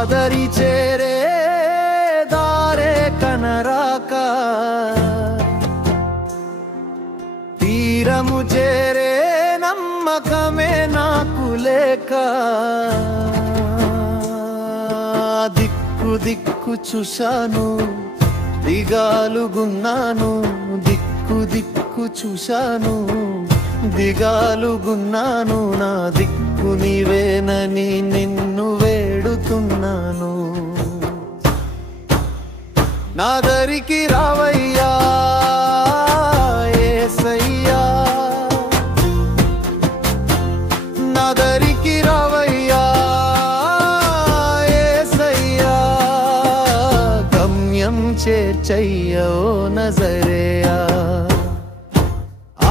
ఆదరి చేరే దారే కనరాక తీరము చేరే నమ్మకమే నాకు లేక దిక్కు దిక్కు చూశాను దిగాలుగున్నాను దిక్కు దిక్కు చూశాను దిగాలుగున్నాను నా దిక్కు నీవేనని నిన్ను వేడుతున్నాను నా దరికి రావయ్యా యేసయ్యా నా దరికి రావయ్యా యేసయ్యా గమ్యం చేర్చయ్యా ఓ నజరేయా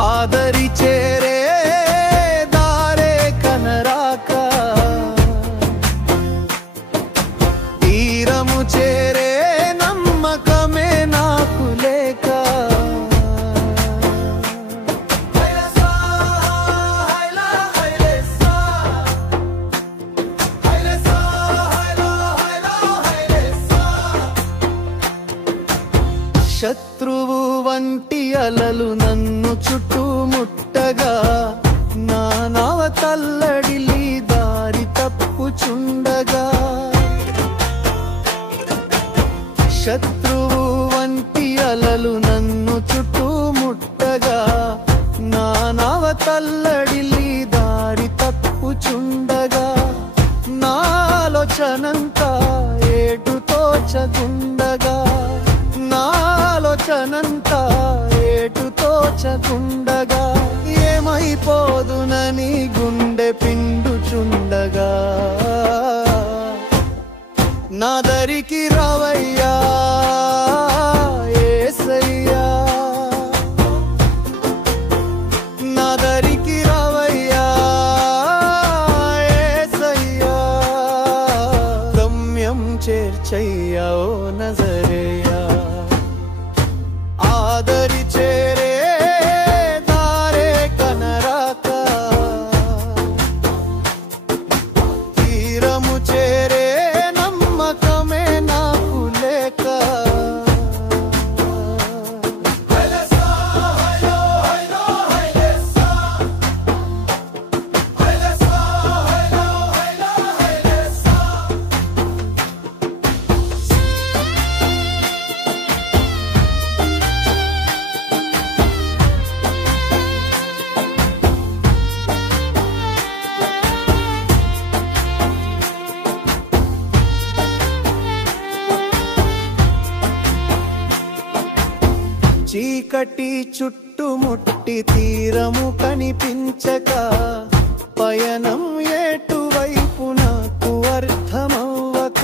ఆదరి చేరే దారే కనరాక తీరము చేరే నమ్మకమే నాకు లేక శత్రువు వంటి అలలు నన్ను చుట్టుముట్టగా నా నావ తల్లడిల్లి దారి తప్పుచుండగా శత్రువు వంటి అలలు నన్ను చుట్టుముట్టగా నా నావ తల్లడిల్లి దారి తప్పుచుండగా నా ఆలోచనంతా ఏటు తోచగుండగా ఆలోచనంతా ఏటు తోచకుండగా ఏమైపోదునని గుండె పిండుచుండగా నా దరికి రావయ్యా యేసయ్యా నా దరికి రావయ్యా యేసయ్యా గమ్యం చేర్చయ్యా ఓ నజరేయా ఆదరి చేరే దారే కనరాక తీరము చేరే నమ్మకమే నాకు లేక చీకటి చుట్టుముట్టి తీరము కనిపించక పయనం ఎటువైపు నాకు అర్థమవ్వక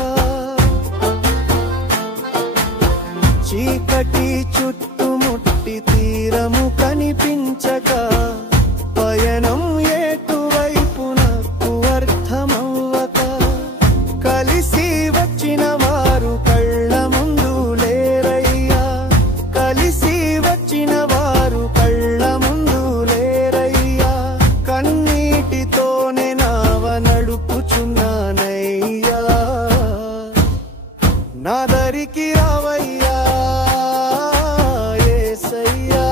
చీకటి చుట్టుముట్టి తీరము కనిపించక పయనం ఎటువైపు నాకు అర్థమవ్వక కలిసి వచ్చిన వారు కళ్ళ ముందు లేరయ్యా కలిసి వచ్చిన వారు కళ్ళ ముందు లేరయ్యా కన్నీటితోనే నావ నడుపుచున్నానయ్యా నా దరికి రావయ్యా యేసయ్యా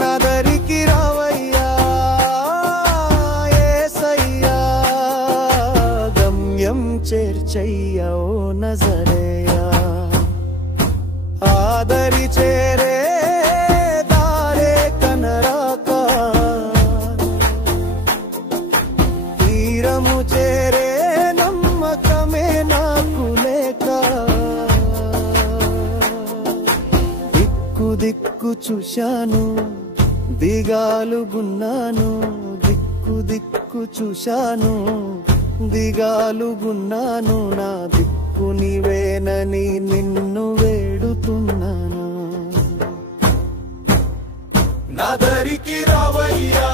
నా దరికి రావయ్యా యేసయ్యా గమ్యం చేర్చయ్యా ఓ నజరేయా ఆదరి చేరే దారే కనరాక తీరము చేరే నమ్మకమే నాకు లేక దిక్కు దిక్కు చూశాను దిగాలుగున్నాను దిక్కు దిక్కు చూశాను దిగాలుగున్నాను నా దిక్కు నీవేనని నిన్ను వేడుతున్నాను నా దరికి రావయ్యా